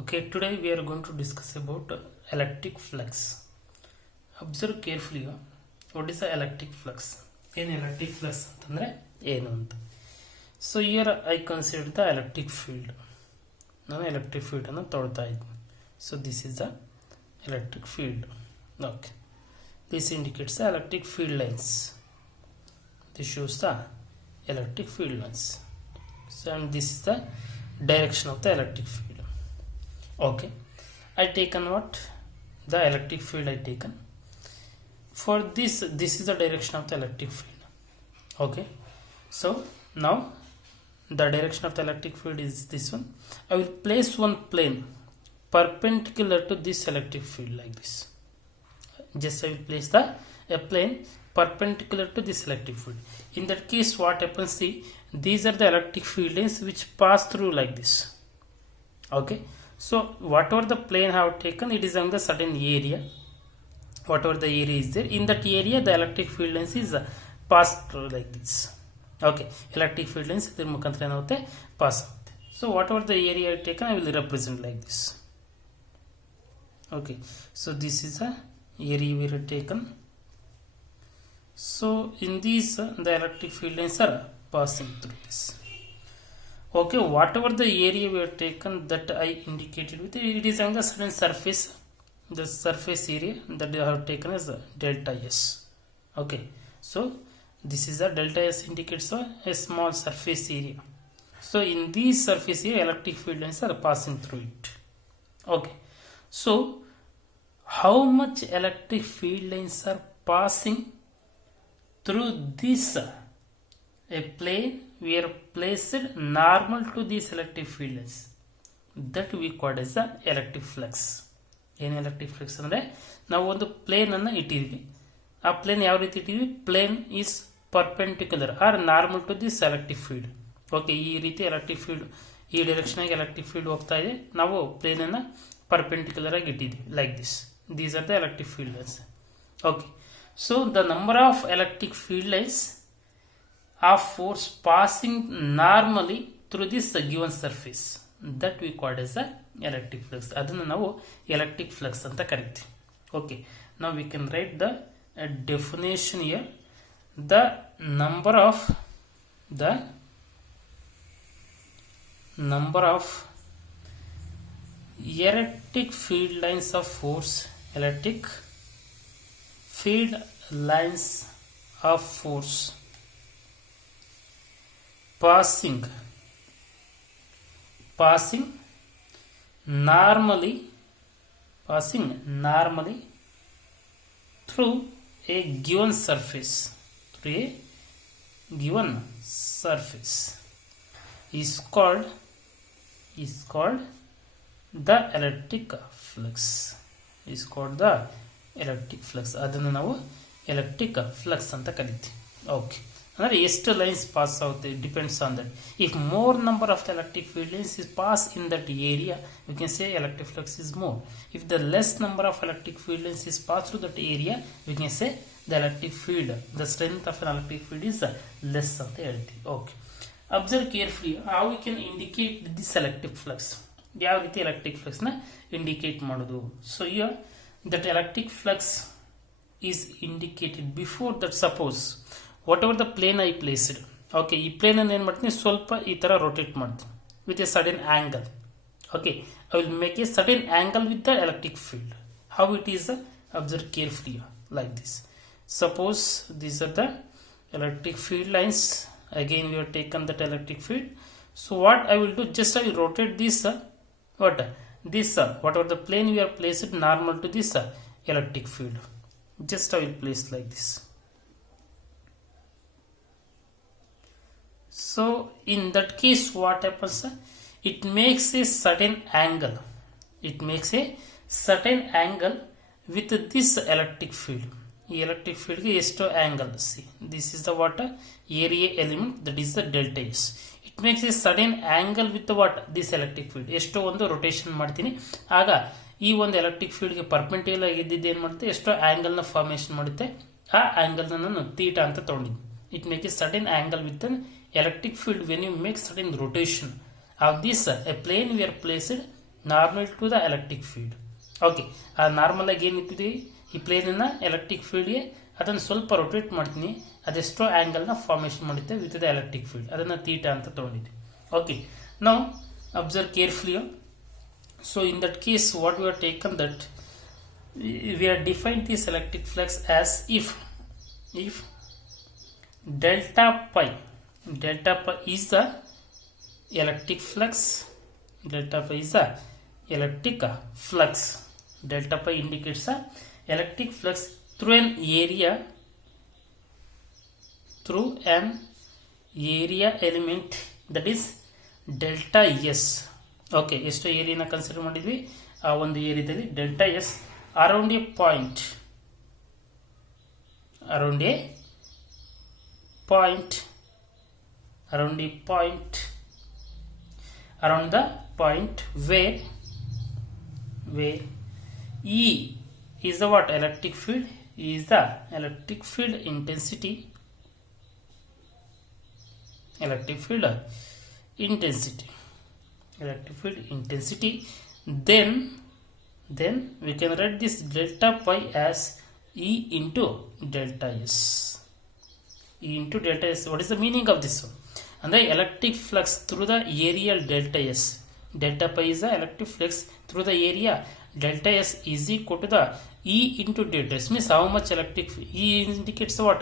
Okay, today we are going to discuss about electric flux. Observe carefully. What is the electric flux? ಏನು electric flux ಅಂತಂದರೆ ಏನು ಅಂತ. So here I consider the electric field. ನಾನು electric ಫೀಲ್ಡನ್ನು ತೊಗೊಳ್ತಾ ಇದ್ದೀನಿ. So this is the electric field. Okay, this indicates the electric field lines. This shows the electric field lines. So and this is the direction of the electric field. Okay, I taken what the electric field I taken. For this is the direction of the electric field. Okay, so now the direction of the electric field is this one. I will place one plane perpendicular to this electric field like this. Just I will place a plane perpendicular to this electric field. In that case, what happens? See, these are the electric field lines which pass through like this. Okay, so whatever the plane have taken, it is on the certain area. Whatever the area is there, in that area the electric field lines is passed through like this. Okay, electric field lines iದ್ರ ಮುಖಾಂತರ ಏನಾಗುತ್ತೆ, pass ಆಗುತ್ತೆ. So whatever the area I taken, I will represent like this. Okay, so this is the area we have taken. So in these the electric field lines are passing through this. Okay, whatever the area we have taken, that I indicated with it is on the certain surface. The surface area that I have taken as delta S. Okay, so this is a delta S indicates a small surface area. So in this surface area, electric field lines are passing through it. Okay, so how much electric field lines are passing through this a plane we are placed normal to these electric field lines, that we call as the electric flux. ಏನು electric flux ಅಂದರೆ ನಾವು ಒಂದು ಪ್ಲೇನನ್ನು ಇಟ್ಟಿದ್ವಿ. ಆ plane ಯಾವ ರೀತಿ ಇಟ್ಟಿದ್ವಿ? Plane is perpendicular or normal to this electric field. Okay, ಈ ರೀತಿ ಎಲೆಕ್ಟ್ರಿಕ್ ಫೀಲ್ಡ್ ಈ ಡೈರೆಕ್ಷನಾಗಿ ಎಲೆಕ್ಟ್ರಿಕ್ ಫೀಲ್ಡ್ ಹೋಗ್ತಾ ಇದೆ. ನಾವು ಪ್ಲೇನನ್ನು ಪರ್ಪೆಂಡಿಕ್ಯುಲರ್ ಆಗಿ ಇಟ್ಟಿದ್ವಿ like this. These are the electric field lines. Okay, so the number of electric field lines of force passing normally through this given surface, that we call as the electric flux. ಅದನ್ನು ನಾವು electric flux ಅಂತ ಕರಿತೀವಿ. Okay, now we can write the definition here. The number of electric field lines of force, electric field lines of force passing normally through a given surface is called the electric flux. Is called the electric flux. ಅದನ್ನು ನಾವು electric flux ಅಂತ ಕರಿತೀವಿ. Okay, ಅಂದರೆ ಎಷ್ಟು lines pass ಆಗುತ್ತೆ depends on that. If more number of the electric field lines is pass in that area, you can say electric flux is more. If the less number of electric field lines is pass through that area, you can say the electric field, the strength of an electric field is less ಅಂತ ಹೇಳ್ತೀವಿ. Okay, observe carefully how we can indicate this electric flux. ಯಾವ ರೀತಿ electric ಫ್ಲಕ್ಸ್ನ indicate ಮಾಡೋದು? So here that electric flux is indicated before that. Suppose whatever the plane I placed, okay, ಈ plane ಅನ್ನು ಏನು ಮಾಡ್ತೀನಿ, ಸ್ವಲ್ಪ ಈ ತರ ರೊಟೇಟ್ ಮಾಡ್ತೀನಿ with A sudden angle. Okay, I will make a sudden angle with the electric field. How it is? Observe carefully like this. Suppose these are the electric field lines. Again we have taken that electric field. So what I will do, just I will rotate this whatever the plane we are placed normal to this electric field. Just I will place like this. So in that case what happens? It makes a certain angle. With this electric field. ಈ electric ಫೀಲ್ಡ್ಗೆ ಎಷ್ಟು angle? See, this is the what area element, that is the delta s. It makes a sudden angle with what this electric field. ಎಷ್ಟೋ ಒಂದು rotation ಮಾಡ್ತೀನಿ, ಆಗ ಈ ಒಂದು electric ಫೀಲ್ಡ್ಗೆ perpendicular ಆಗಿದ್ದು ಏನು ಮಾಡುತ್ತೆ, ಎಷ್ಟೋ ಆಂಗಲ್ನ ಫಾರ್ಮೇಷನ್ ಮಾಡುತ್ತೆ. ಆ ಆಂಗಲ್ನ ನಾನು ತೀಟಾ ಅಂತ ತೊಗೊಂಡಿದ್ದೀನಿ. It make A sudden angle with electric field when you make certain rotation of this a plane we are placed normal to the electric field. Okay, ಆ ನಾರ್ಮಲ್ ಆಗಿ ಏನಿಟ್ಟಿದೆ ಈ ಪ್ಲೇನನ್ನು ಎಲೆಕ್ಟ್ರಿಕ್ ಫೀಲ್ಡ್ಗೆ ಅದನ್ನು ಸ್ವಲ್ಪ ರೊಟೇಟ್ ಮಾಡ್ತೀನಿ, ಅದೆಷ್ಟೋ ಆ್ಯಂಗಲ್ನ ಫಾರ್ಮೇಷನ್ ಮಾಡುತ್ತೆ ವಿತ್ ದ ಎಲೆಕ್ಟ್ರಿಕ್ ಫೀಲ್ಡ್, ಅದನ್ನು ತೀಟಾ ಅಂತ ತೊಗೊಂಡಿದ್ವಿ. ಓಕೆ, ನಾವು observe carefully. So in that case what we are taken that we are defined this electric flux as if delta pi is the electric flux, delta pi is the electric flux, delta pi indicates the electric flux through an area element that is delta s. Okay, ಎಷ್ಟು ಏರಿಯಾನ consider ಮಾಡಿದ್ವಿ, ಆ ಒಂದು ಏರಿಯಾದಲ್ಲಿ delta s around a point around the point where E is the what? Electric field. E is the electric field intensity. Electric field intensity. Then we can write this delta pi as E into delta S. E into delta S. What is the meaning of this one? And the electric flux through the area delta S. Delta pi is the electric flux through the area delta S is equal to the E into delta S. Means how much electric E indicates what?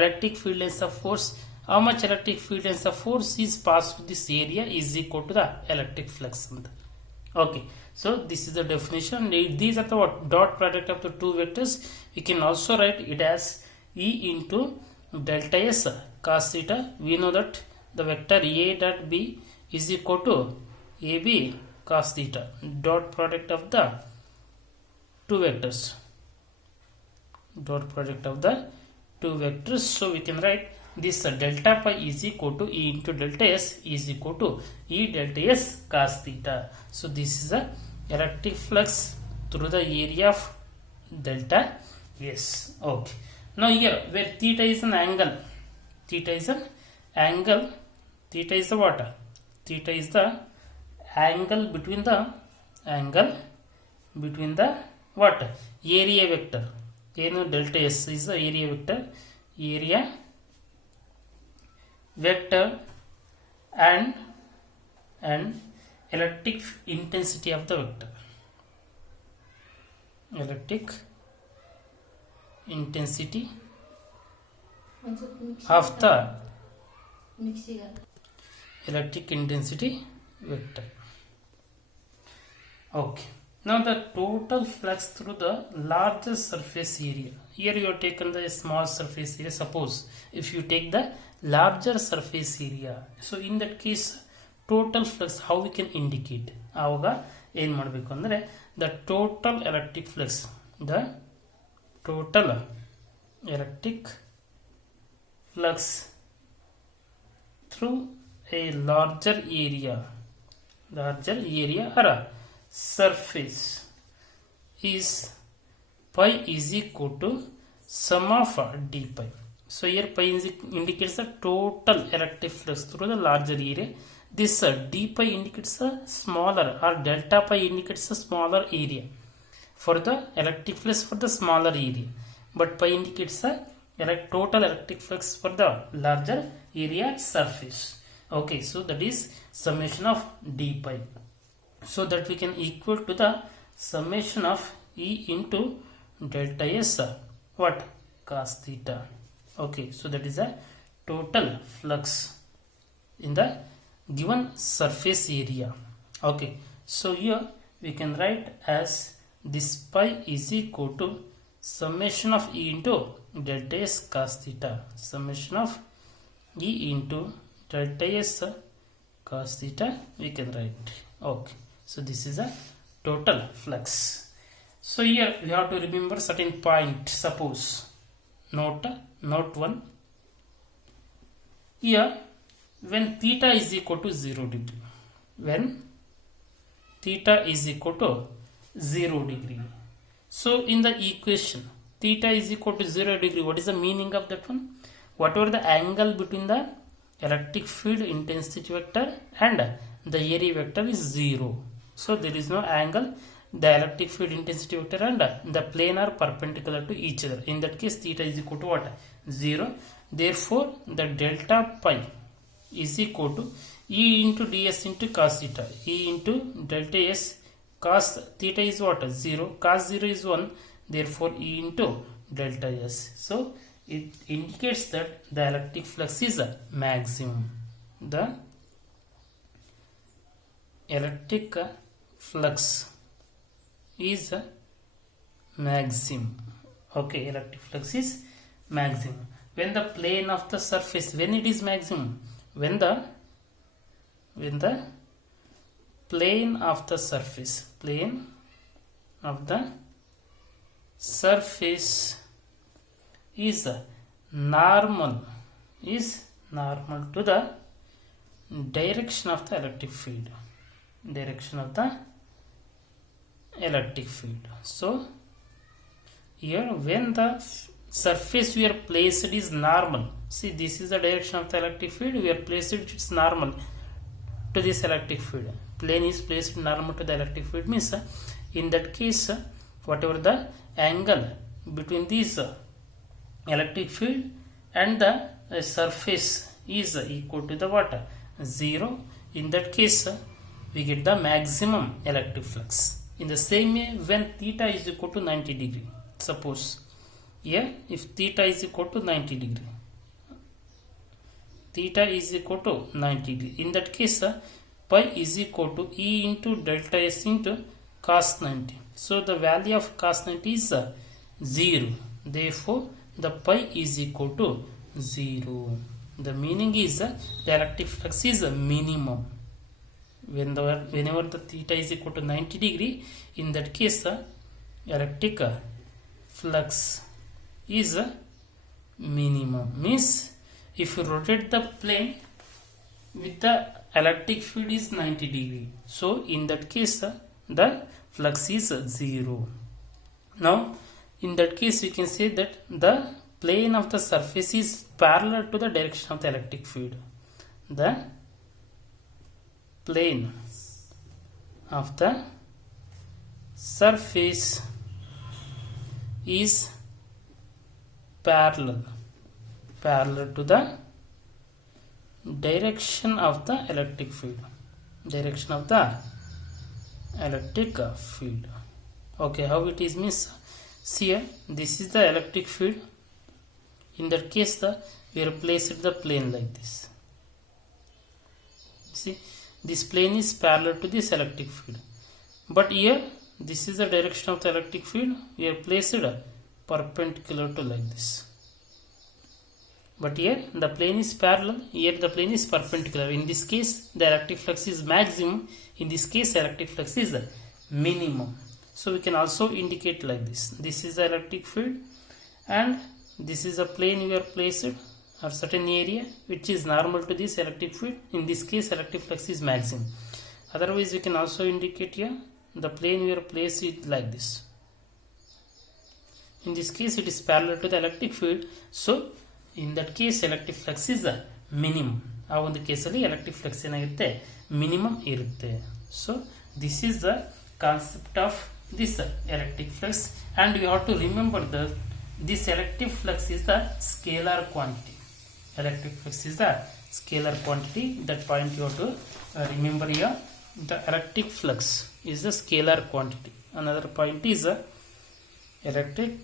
Electric field length of force. How much electric field length of force is passed through this area is equal to the electric flux. Okay, so this is the definition. These are the what? Dot product of the two vectors. We can also write it as E into delta S cos theta. We know that the vector A dot B is equal to AB cos theta. Dot product of the two vectors. Dot product of the two vectors. So we can write this delta pi is equal to E into delta S is equal to E delta S cos theta. So this is the electric flux through the area of delta S. Okay, now here where theta is an angle, theta is the what? Theta is the angle between the what? Area vector. Delta S is the area vector and electric intensity of the vector. Electric intensity of the electric intensity vector. Okay, now the total flux through the larger surface area. Here you have taken the small surface area. Suppose if you take the larger surface area, so in that case total flux how we can indicate? ಆವಾಗ ಏನು ಮಾಡಬೇಕು ಅಂದರೆ the total electric flux through a larger area or a surface is pi is equal to sum of d pi. So here pi indicates the total electric flux through the larger area. This d pi indicates a smaller, or delta pi indicates a smaller area for the electric flux for the smaller area, but pi indicates the total electric flux for the larger area surface. Okay, so that is summation of d pi. So that we can equal to the summation of E into delta S what? Cos theta. Okay, so that is a total flux in the given surface area. Okay, so here we can write as this pi is equal to summation of E into delta S cos theta. Summation of E into delta S cos theta we can write. Okay, so this is a total flux. So here we have to remember certain point. Suppose note 1. Here when theta is equal to 0 degree, when theta is equal to 0 degree, so in the equation theta is equal to 0 degree, what is the meaning of that one? Whatever the angle between the electric field intensity vector and the area vector is 0. So there is no angle. The electric field intensity vector and the plane are perpendicular to each other. In that case, theta is equal to what? 0. Therefore, the delta pi is equal to E into ds into cos theta. E into delta s cos theta is what? 0. Cos 0 is 1. Therefore, E into delta s. So it indicates that the electric flux is a maximum. The electric flux is a maximum. Okay, electric flux is maximum when the plane of the surface, when it is maximum, when the plane of the surface is normal to the direction of the electric field. So here, when the surface we are placed is normal, see, this is the direction of the electric field, we are placed, it's normal to this electric field. Plane is placed normal to the electric field means in that case, whatever the angle between this electric field and the surface is equal to the what? 0. In that case, we get the maximum electric flux. In the same way, when theta is equal to 90 degree, suppose here if theta is equal to 90 degree, in that case pi is equal to E into delta s into cos 90. So the value of cos 90 is 0. Therefore, the pi is equal to 0. The meaning is the electric flux is a minimum. Whenever the theta is equal to 90 degree, in that case the electric flux is a minimum. Means if you rotate the plane with the electric field is 90 degree, so in that case the flux is 0. Now in that case we can say that the plane of the surface is parallel to the direction of the electric field. The plane of the surface is parallel to the direction of the electric field. Okay, how it is means, see here, this is the electric field. In that case, we are placed the plane like this. See, this plane is parallel to this electric field. But here, this is the direction of the electric field. We are placed perpendicular to like this. But here the plane is parallel, here the plane is perpendicular. In this case, the electric flux is maximum. In this case, electric flux is minimum. So we can also indicate like this. This is the electric field and this is a plane we are placed at certain area which is normal to this electric field. In this case, electric flux is maximum. Otherwise, we can also indicate here the plane we are placed it like this. In this case, it is parallel to the electric field. So in that case, electric flux is a minimum. ಆ ಒಂದು ಕೇಸಲ್ಲಿ electric flux ಏನಾಗಿರುತ್ತೆ, minimum ಇರುತ್ತೆ. So this is the concept of this electric flux, and we have to remember that this electric flux is the scalar quantity. Electric flux is the scalar quantity. That point you have to remember here. The electric flux is the scalar quantity. Another point is electric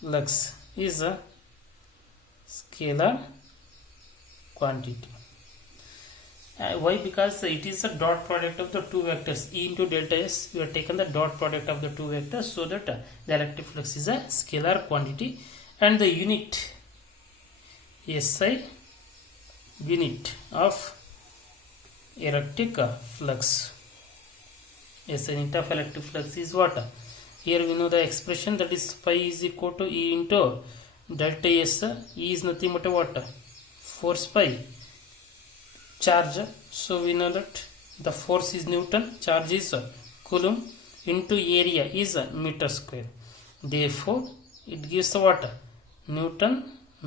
flux is a scalar quantity. Why? Because it is the dot product of the two vectors E into delta S. We have taken the dot product of the two vectors, so that the electric flux is a scalar quantity, and the unit SI, unit of electric flux. SI unit of electric flux is what? Here we know the expression, that is pi is equal to E into delta S. E is nothing but what? Force pi. Charge, so we know that the force is Newton, charge is Coulomb, into area is meter square. Therefore, it gives the what? Newton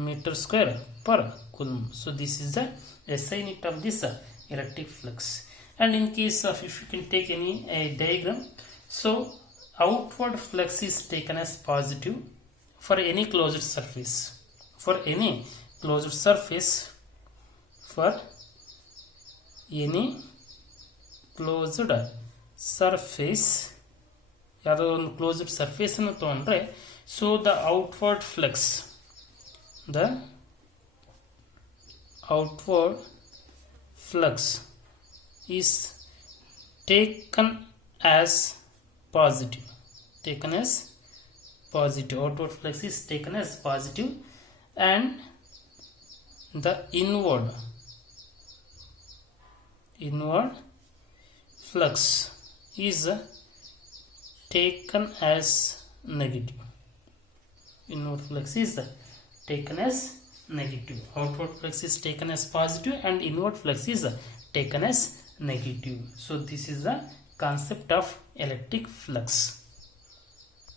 meter square per Coulomb. So this is the SI unit of this electric flux. And in case of, if you can take any diagram, so outward flux is taken as positive for any closed surface. For any closed surface, for any closed surface, ಯಾವುದೋ ಒಂದು closed surface ಅನ್ನು ತಗೊಂಡ್ರೆ, so the outward flux, the outward flux is taken as positive. Outward flux is taken as positive, and the inward flux is taken as negative. Inward flux is taken as negative. Outward flux is taken as positive and inward flux is taken as negative. So this is the concept of electric flux.